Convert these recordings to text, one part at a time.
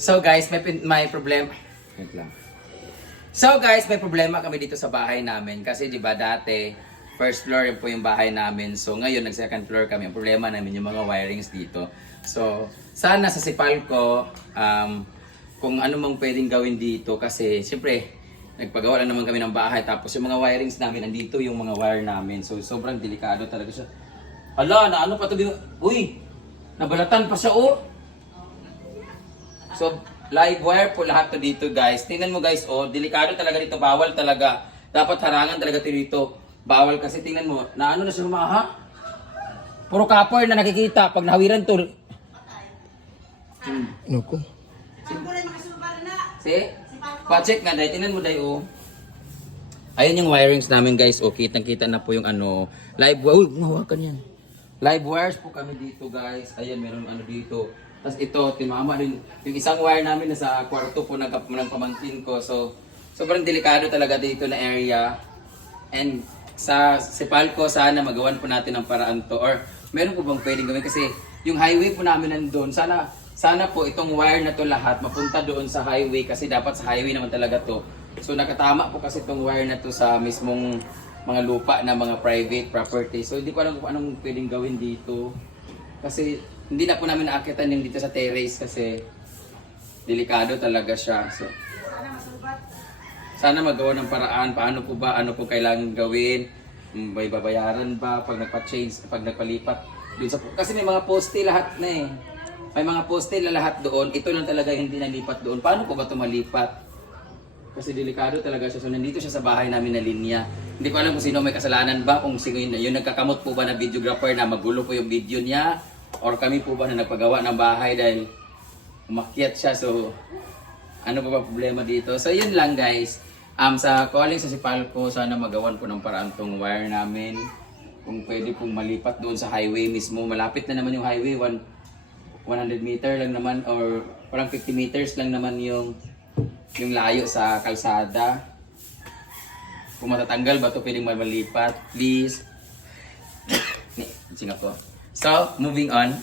So guys, may problema. Wait lang. So guys, may problema kami dito sa bahay namin kasi 'di ba dati first floor yun po yung bahay namin. So ngayon nag second floor kami. Ang problema namin yung mga wirings dito. So sana sa Sipalco kung ano mang pwedeng gawin dito kasi siyempre nagpagawa lang naman kami ng bahay tapos yung mga wirings namin andito yung mga wire namin. So sobrang delikado talaga siya. Hala, na ano pa to? Uy, nabalatan pa siya oh. So, live wire po lahat to dito guys. Tingnan mo guys, oh, delikado talaga dito. Bawal talaga. Dapat harangan talaga dito. Bawal kasi tingnan mo, na ano na siya humaha? Puro copper na nakikita pag nahawiran to. Naku. See? Pa-check nga dahil. Tingnan mo dahil, oh. Ayun yung wirings namin guys. Oh, kitang-kita na po yung ano. Live wire. Uy, mahawakan yan. Live wires po kami dito guys. Ayan, meron ano dito. Tapos ito, timama rin. Yung isang wire namin nasa kwarto po ng pamangkin ko. So, sobrang delikado talaga dito na area. And sa Sipalco, sana magawan po natin ng paraan to. Or meron po bang pwedeng gawin? Kasi yung highway po namin nandun. Sana po itong wire na to lahat mapunta doon sa highway. Kasi dapat sa highway naman talaga to. So nakatama po kasi itong wire na to sa mismong mga lupa na mga private property. So hindi ko alam kung anong pwedeng gawin dito. Kasi hindi na po namin naakitan yung dito sa terrace kasi delikado talaga siya. So, sana magawa ng paraan. Paano po ba? Ano po kailangan gawin? May babayaran ba pag nagpa-change, pag nagpalipat? Doon sa, kasi may mga poste lahat na eh. May mga poste na lahat doon. Ito lang talaga hindi nalipat doon. Paano po ba ito malipat? Kasi delikado talaga siya. So nandito siya sa bahay namin na linya. Hindi ko alam kung sino may kasalanan ba. Kung sino yun nagkakamot po ba na videographer na magulo po yung video niya. Or kami po ba na nagpagawa ng bahay dahil umakyat siya. So ano pa ba problema dito? So yun lang guys. Sa calling sa Sipalco, sana magawan po ng paraan tong wire namin. Kung pwede pong malipat doon sa highway mismo. Malapit na naman yung highway. 100 meter lang naman or parang 50 meters lang naman yung layo sa kalsada. Kung matatanggal ba ito pwedeng malipat, please. Singapore. So, moving on.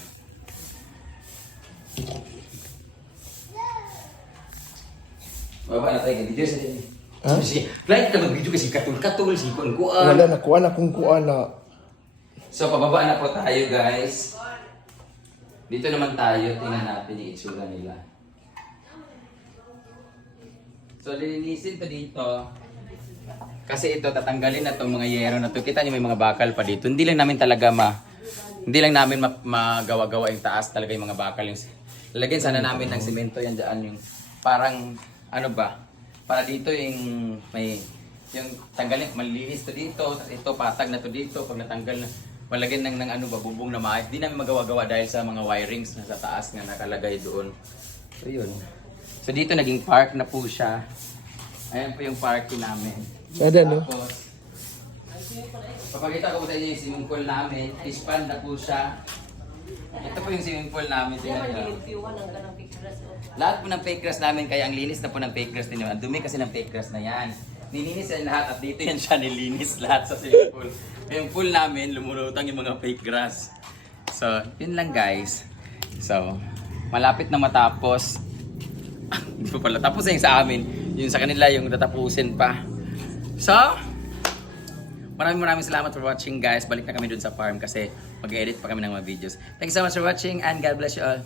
Baba na tayo, video sa din. Ha? Like ka mag-video kasi katul-katul, si kuan-kuan. Wala na kuha na kung kuha na. So, pababa na po tayo guys. Dito naman tayo, tingnan natin yung itsura nila. So, lilinisin to dito. Kasi ito, tatanggalin na itong mga yero na to. Kita niyo may mga bakal pa dito. Hindi lang namin magawa-gawa yung taas talaga yung mga bakal. Lalagyan sana namin ng simento yan dyan. Yung parang, ano ba? Para dito yung may, yung tanggalin, malinis to dito. Tapos ito, patag na to dito. Pag natanggal na, malagyan ng ano ba, bubong na maayos. Hindi namin magawa-gawa dahil sa mga wirings na sa taas nga nakalagay doon. So yun. So dito naging park na po siya. Ayan po yung parking namin. Sada no? Tapos, papakita ko po sa inyo yung swimming pool namin. Expand na po siya. Ito po yung swimming pool namin. Lahat po ng fake grass namin, kaya ang linis na po ng fake grass din yun. Ang dumi kasi ng fake grass na yan. Nilinis yan lahat at dito yan siya nilinis lahat sa swimming pool. Yung pool namin, lumulutang yung mga fake grass. So, yun lang guys. So, malapit na matapos. Hindi po pala. Tapos na yung sa amin. Yung sa kanila yung tatapusin pa. So, maraming salamat for watching guys. Balik na kami dun sa farm kasi mag-edit pa kami ng mga videos. Thanks so much for watching and God bless you all.